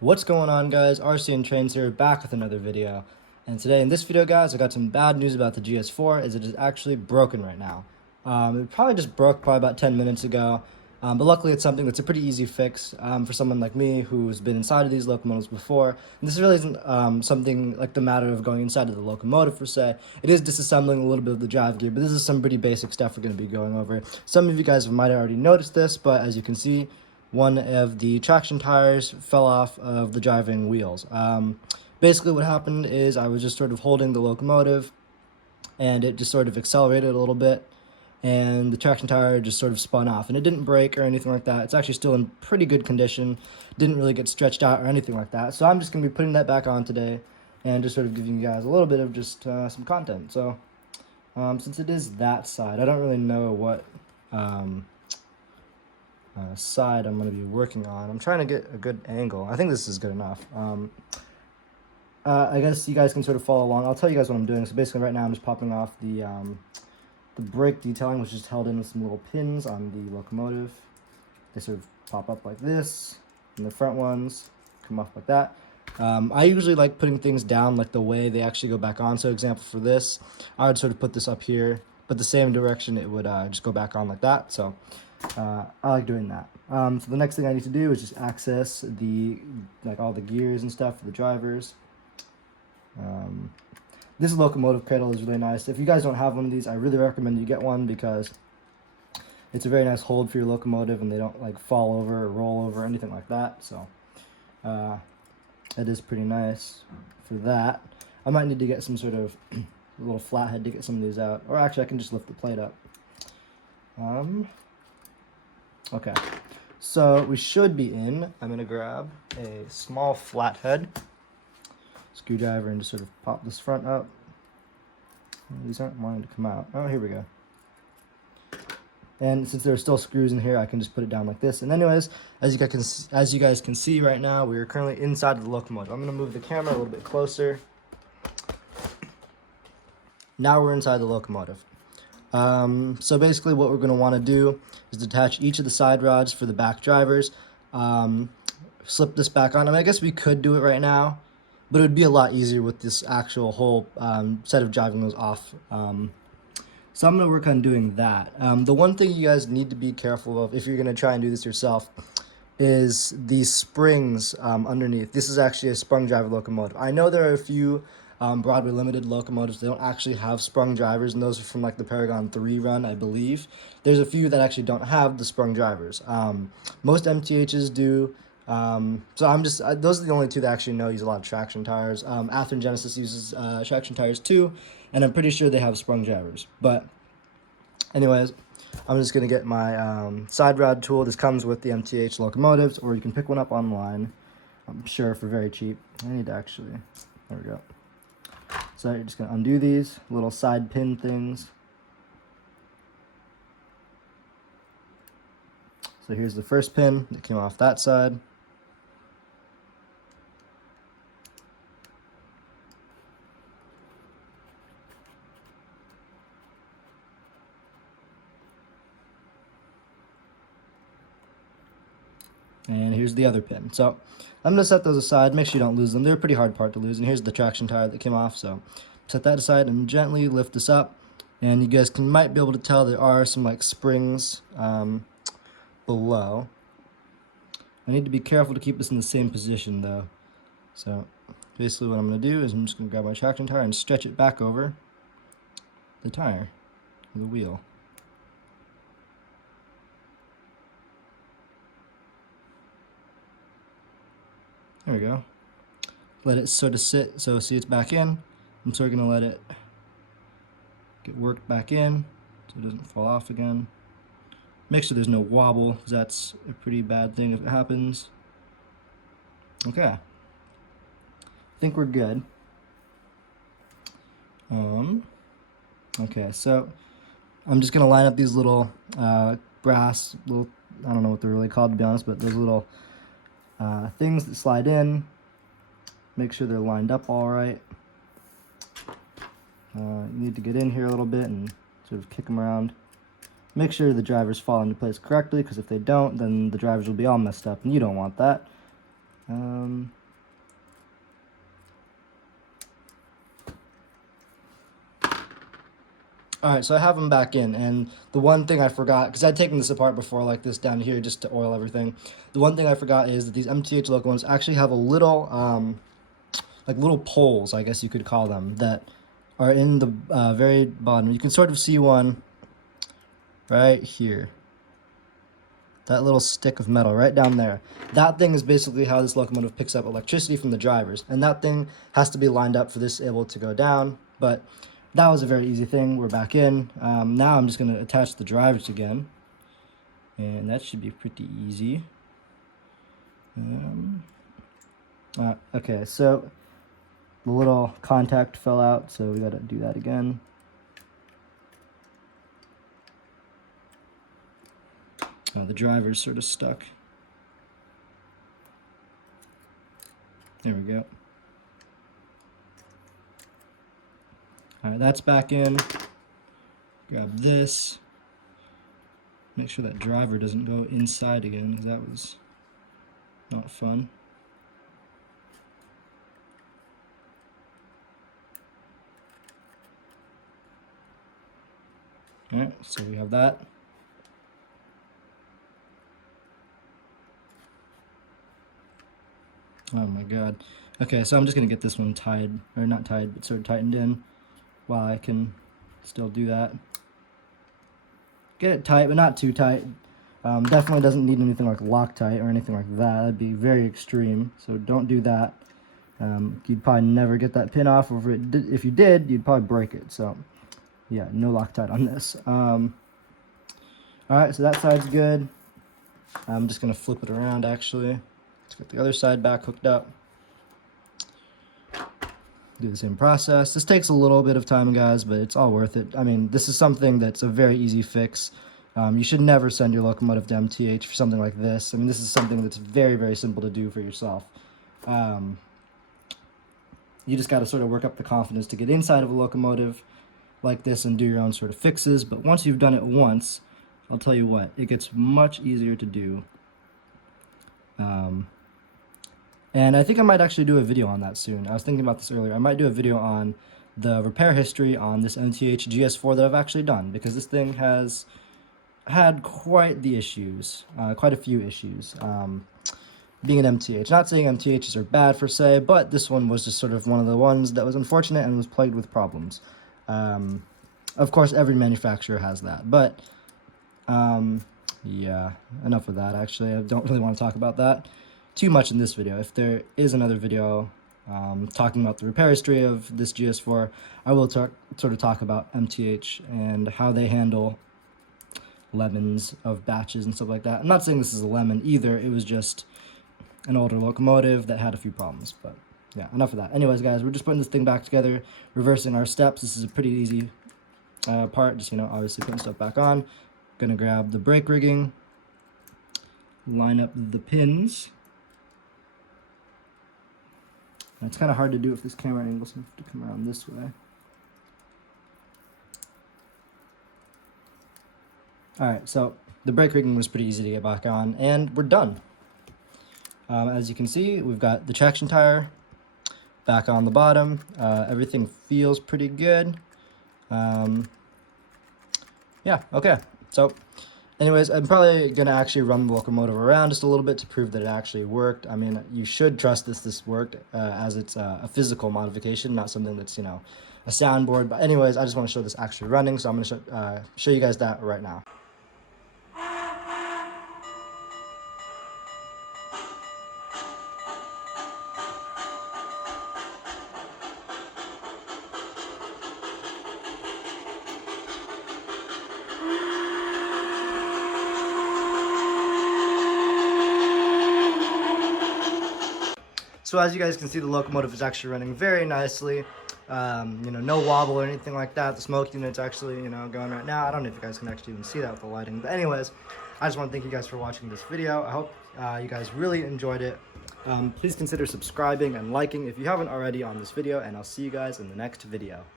What's going on, guys? RC and Trains here, back with another video. And today in this video, guys, I got some bad news about the Gs-4, as it is actually broken right now. It probably just broke about 10 minutes ago, but luckily it's something that's a pretty easy fix for someone like me who's been inside of these locomotives before. And this really isn't something like the matter of going inside of the locomotive per se. It is disassembling a little bit of the drive gear, but this is some pretty basic stuff we're going to be going over. Some of you guys might have already noticed this, but as you can see, one of the traction tires fell off of the driving wheels. Basically what happened is I was just sort of holding the locomotive and it just sort of accelerated a little bit and the traction tire just sort of spun off, and it didn't break or anything like that. It's actually still in pretty good condition, didn't really get stretched out or anything like that. So I'm just going to be putting that back on today and just sort of giving you guys a little bit of just some content. So since it is that side, I don't really know what side I'm going to be working on. I'm trying to get a good angle. I think this is good enough. I guess you guys can sort of follow along. I'll tell you guys what I'm doing. So basically right now I'm just popping off the brake detailing, which is held in with some little pins on the locomotive. They sort of pop up like this, and the front ones come off like that. I usually like putting things down like the way they actually go back on. So example for this, I would sort of put this up here, but the same direction it would just go back on like that. So I like doing that. So the next thing I need to do is just access all the gears and stuff for the drivers. This locomotive cradle is really nice. If you guys don't have one of these, I really recommend you get one because it's a very nice hold for your locomotive and they don't like fall over or roll over or anything like that. So it is pretty nice for that. I might need to get some sort of little flathead to get some of these out, or actually I can just lift the plate up. Okay, so we should be in. I'm going to grab a small flathead screwdriver and just sort of pop this front up. These aren't wanting to come out. Oh, here we go. And since there are still screws in here, I can just put it down like this. And anyways, as you guys can see right now, we are currently inside of the locomotive. I'm going to move the camera a little bit closer. Now we're inside the locomotive. So basically what we're going to want to do is detach each of the side rods for the back drivers, slip this back on. I mean, I guess we could do it right now, but it would be a lot easier with this actual whole set of driving wheels off. So I'm going to work on doing that. The one thing you guys need to be careful of if you're going to try and do this yourself is these springs underneath. This is actually a sprung driver locomotive. I know there are a few Broadway Limited locomotives. They don't actually have sprung drivers, and those are from like the Paragon 3 run, I believe. There's a few that actually don't have the sprung drivers. Most MTHs do. So I'm just, those are the only two that actually use a lot of traction tires. Athearn Genesis uses traction tires too, and I'm pretty sure they have sprung drivers. But anyways, I'm just going to get my side rod tool. This comes with the MTH locomotives, or you can pick one up online, I'm sure, for very cheap. I need to actually, there we go. So you're just going to undo these little side pin things. So here's the first pin that came off that side. And here's the other pin. So I'm going to set those aside, make sure you don't lose them. They're a pretty hard part to lose. And here's the traction tire that came off. So set that aside and gently lift this up. And you guys might be able to tell there are some like springs below. I need to be careful to keep this in the same position though. So basically what I'm going to do is I'm just going to grab my traction tire and stretch it back over the tire, the wheel. There we go. Let it sort of sit, so see it's back in. I'm sort of going to let it get worked back in so it doesn't fall off again. Make sure there's no wobble, because that's a pretty bad thing if it happens. Okay. I think we're good. Okay, so I'm just going to line up these little brass, I don't know what they're really called to be honest, but those little things that slide in. Make sure they're lined up all right. You need to get in here a little bit and sort of kick them around. Make sure the drivers fall into place correctly, because if they don't, then the drivers will be all messed up, and you don't want that. All right, so I have them back in, and the one thing I forgot, because I'd taken this apart before like this down here just to oil everything. The one thing I forgot is that these MTH locomotives actually have a little, like little poles, I guess you could call them, that are in the very bottom. You can sort of see one right here. That little stick of metal right down there. That thing is basically how this locomotive picks up electricity from the drivers. And that thing has to be lined up for this able to go down. But that was a very easy thing. We're back in. Now I'm just going to attach the drivers again. And that should be pretty easy. Okay, so the little contact fell out, so we got to do that again. The driver's sort of stuck. There we go. Alright, that's back in. Grab this. Make sure that driver doesn't go inside again, because that was not fun. Alright, so we have that. Oh my god. Okay, so I'm just going to get this one tied, or not tied, but sort of tightened in while I can still do that. Get it tight, but not too tight. Definitely doesn't need anything like Loctite or anything like that. That'd be very extreme, so don't do that. You'd probably never get that pin off, or if you did, you'd probably break it. So, yeah, no Loctite on this. Alright, so that side's good. I'm just going to flip it around, actually. Let's get the other side back hooked up. Do the same process. This takes a little bit of time, guys, but it's all worth it. I mean, this is something that's a very easy fix. You should never send your locomotive to MTH for something like this. I mean, this is something that's very, very simple to do for yourself. You just got to sort of work up the confidence to get inside of a locomotive like this and do your own sort of fixes. But once you've done it once, I'll tell you what, it gets much easier to do. And I think I might actually do a video on that soon. I was thinking about this earlier. I might do a video on the repair history on this MTH Gs-4 that I've actually done, because this thing has had quite the issues, quite a few issues, being an MTH. Not saying MTHs are bad per se, but this one was just sort of one of the ones that was unfortunate and was plagued with problems. Of course, every manufacturer has that, but yeah, enough of that. Actually, I don't really want to talk about that too much in this video. If there is another video talking about the repair history of this Gs4, I will sort of talk about MTH and how they handle lemons of batches and stuff like that. I'm not saying this is a lemon either. It was just an older locomotive that had a few problems, but yeah, enough of that. Anyways, guys, we're just putting this thing back together, reversing our steps. This is a pretty easy part, just, you know, obviously putting stuff back on. Gonna grab the brake rigging, line up the pins. It's kind of hard to do with this camera angle, so I have to come around this way. Alright, so the brake rigging was pretty easy to get back on, and we're done. As you can see, we've got the traction tire back on the bottom. Everything feels pretty good. Yeah, okay. So, anyways, I'm probably going to actually run the locomotive around just a little bit to prove that it actually worked. I mean, you should trust this worked, as it's a physical modification, not something that's, you know, a soundboard. But anyways, I just want to show this actually running, so I'm going to show you guys that right now. So as you guys can see, the locomotive is actually running very nicely. You know, no wobble or anything like that. The smoke unit's actually, you know, going right now. I don't know if you guys can actually even see that with the lighting. But anyways, I just want to thank you guys for watching this video. I hope you guys really enjoyed it. Please consider subscribing and liking if you haven't already on this video, and I'll see you guys in the next video.